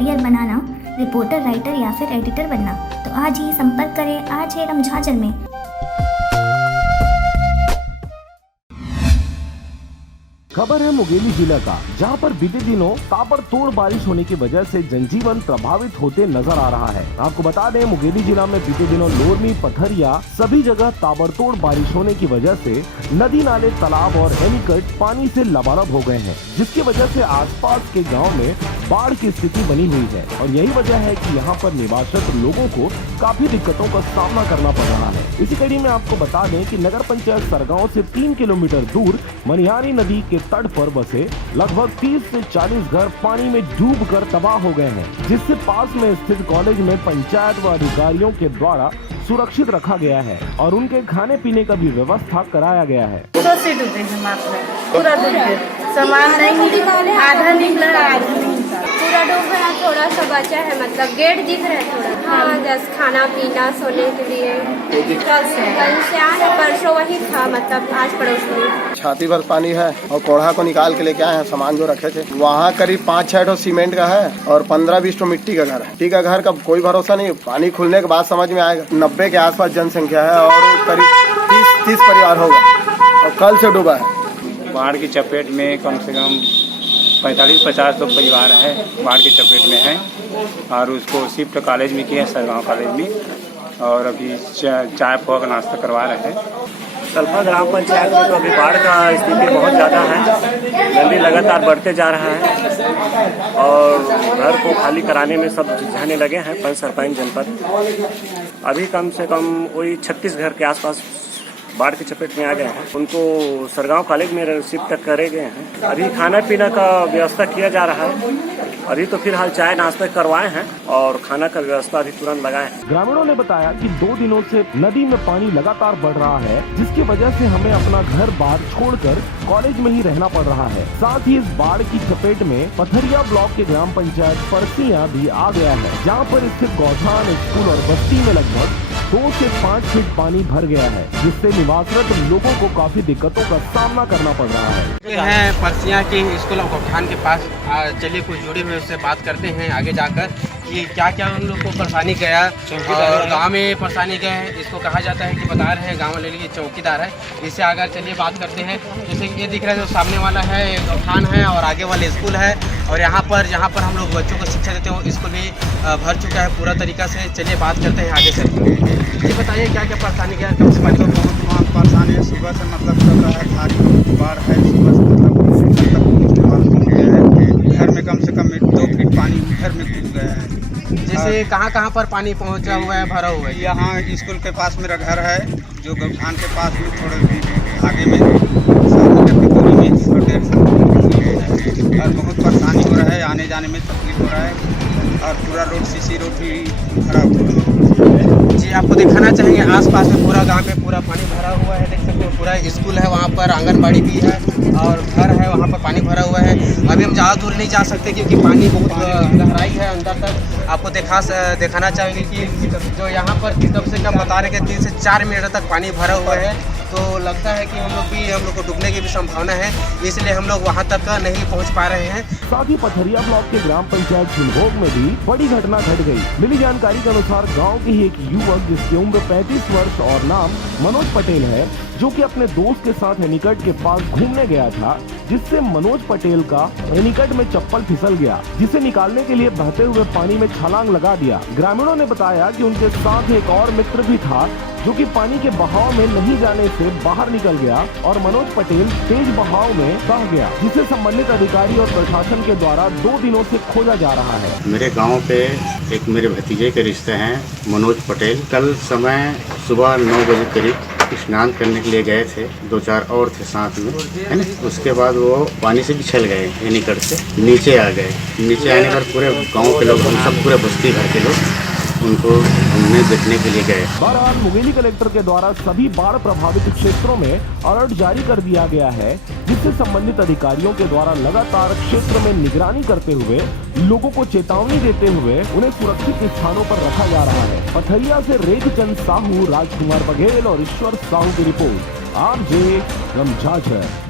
Career बनाना, reporter, writer या फिर editor बनना, तो आज ही संपर्क करें आज एरम झाझर में। खबर है मुंगेली जिला का, जहां पर बीते दिनों ताबड़तोड़ बारिश होने की वजह से जनजीवन प्रभावित होते नजर आ रहा है। आपको बता दें, मुंगेली जिला में बीते दिनों लोरमी, पथरिया सभी जगह ताबड़तोड़ बारिश होने की वजह से नदी, नाले, तालाब और एनीकट पानी से लबालब हो गए हैं, जिसकी वजह से आसपास के गाँव में बाढ़ की स्थिति बनी हुई है। और यही वजह है कि यहाँ पर निवासरत लोगों को काफी दिक्कतों का सामना करना पड़ रहा है। इसी कड़ी में आपको बता दें कि नगर पंचायत सरगांव से 3 किलोमीटर दूर मनिहारी नदी के तट पर बसे लगभग 30 से 40 घर पानी में डूबकर तबाह हो गए हैं, जिससे पास में स्थित कॉलेज में पंचायत व अधिकारियों के द्वारा सुरक्षित रखा गया है और उनके खाने पीने का भी व्यवस्था कराया गया है। से डूबे हम आपने पूरा डूब गए, सामान नहीं निकाले, आधा निकला आधा नहीं निकला, पूरा डूब गया। थोड़ा सा बचा है, मतलब गेट दिख रहा है थोड़ा। हाँ, जैसे खाना पीना सोने के लिए कल से आए, परसों वही था, मतलब आज पड़ोस में छाती भर पानी है और कोढ़ा को निकाल के लेके आए हैं। सामान जो रखे थे वहाँ करीब 5-6 सीमेंट का है और 15-20 मिट्टी का घर है। मिट्टी का घर का कोई भरोसा नहीं, पानी खुलने के बाद समझ में आएगा। 90 के आसपास जनसंख्या है और करीब 30 परिवार होगा और कल से डूबा है। बाढ़ की चपेट में कम से कम 45-50 तो परिवार है, बाढ़ की चपेट में है और उसको शिफ्ट कॉलेज में किया है, सरगांव कॉलेज में, और अभी चाय पोहा का नाश्ता करवा रहे हैं। सल्फा ग्राम पंचायत में तो अभी बाढ़ का स्थिति बहुत ज़्यादा है, नदी लगातार बढ़ते जा रहा है और घर को खाली कराने में सब झुझाने लगे हैं पंच सरपंच जनपद। अभी कम से कम वही 36 घर के आसपास बाढ़ की चपेट में आ गए हैं, उनको सरगांव कॉलेज में शिफ्ट करे गए हैं। अभी खाना पीना का व्यवस्था किया जा रहा है, अभी तो फिलहाल चाय नाश्ता करवाए हैं और खाना का व्यवस्था अभी तुरंत लगाए हैं। ग्रामीणों ने बताया कि 2 दिनों से नदी में पानी लगातार बढ़ रहा है, जिसकी वजह से हमें अपना घर बार छोड़कर कॉलेज में ही रहना पड़ रहा है। साथ ही इस बाढ़ की चपेट में पथरिया ब्लॉक के ग्राम पंचायत परसिया भी आ गया है, जहाँ पर स्थित गौठान, स्कूल और बस्ती में लगभग 2 से 5 फीट पानी भर गया है, जिससे निवासरत लोगों को काफी दिक्कतों का सामना करना पड़ रहा है। परसिया के स्कूल और गौठान के पास, चलिए कुछ जुड़े हुए उससे बात करते हैं आगे जाकर कि क्या क्या उन लोग को परेशानी गया और गांव में परेशानी गया है। इसको कहा जाता है कि बता रहे हैं गांव वाले लिए चौकीदार है। इससे आगे चलिए बात करते हैं। जैसे ये दिख रहा है, जो सामने वाला है गौठान है और आगे वाले स्कूल है, और यहाँ पर हम लोग बच्चों को शिक्षा देते हैं, स्कूल भी भर चुका है पूरा तरीका से। चलिए बात करते हैं आगे चलते। ये बताइए क्या क्या परेशानी गया। कम से कम बहुत परेशानी है, सुबह से मतलब चल रहा है, भारी बाढ़ है, सुबह से मतलब घर में कम से कम 2 फीट पानी घर में घुस गया है। जैसे कहाँ पर पानी पहुँचा हुआ है, भरा हुआ है? यहाँ स्कूल के पास मेरा घर है, जो गौठान के पास में थोड़े आगे में 100 मीटर की दूरी में और 150 और बहुत परेशानी हो रहा है, आने जाने में तकलीफ हो रहा है और पूरा रोड सीसी रोड भी खराब हो रहा है। जी, आपको दिखाना चाहेंगे आसपास में पूरा गांव में पूरा पानी भरा हुआ है, देख सकते हो। पूरा स्कूल है, वहाँ पर आंगनबाड़ी भी है और घर है, वहाँ पर पानी भरा हुआ है। अभी हम ज़्यादा दूर नहीं जा सकते क्योंकि पानी बहुत गहराई है अंदर तक। आपको दिखाना चाहेंगे कि जो यहाँ पर कम से कम बता रहे कि 3 से 4 मीटर तक पानी भरा हुआ है, तो लगता है कि हम लोग को डूबने की भी संभावना है, इसलिए हम लोग वहाँ तक नहीं पहुँच पा रहे हैं। साथ ही पथरिया ब्लॉक के ग्राम पंचायत झुलभोग में भी बड़ी घटना घट गई। मिली जानकारी के अनुसार गांव के ही एक युवक, जिसकी उम्र 35 वर्ष और नाम मनोज पटेल है, जो कि अपने दोस्त के साथ एनीकट के पास घूमने गया था, जिससे मनोज पटेल का एनीकट में चप्पल फिसल गया, जिसे निकालने के लिए बहते हुए पानी में छलांग लगा दिया। ग्रामीणों ने बताया कि उनके साथ एक और मित्र भी था, जो कि पानी के बहाव में नहीं जाने से बाहर निकल गया और मनोज पटेल तेज बहाव में बह गया, जिसे संबंधित अधिकारी और प्रशासन के द्वारा 2 दिनों से खोजा जा रहा है। मेरे गांव पे एक मेरे भतीजे के रिश्ते हैं मनोज पटेल। कल समय सुबह 9 बजे करीब स्नान करने के लिए गए थे, 2-4 और थे साथ में, है ना। उसके बाद वो पानी से पिछल गए, एनीकट से नीचे आ गए। नीचे आने पर पूरे गाँव के लोग, हम सब पूरे बस्ती भर के लोग उनको घूमने देखने के लिए गए। बहरहाल मुंगेली कलेक्टर के द्वारा सभी बाढ़ प्रभावित क्षेत्रों में अलर्ट जारी कर दिया गया है, जिससे संबंधित अधिकारियों के द्वारा लगातार क्षेत्र में निगरानी करते हुए लोगों को चेतावनी देते हुए उन्हें सुरक्षित स्थानों पर रखा जा रहा है। पथरिया से रेखचंद साहू, राजकुमार बघेल और ईश्वर साहू की रिपोर्ट। आप जे झाझर।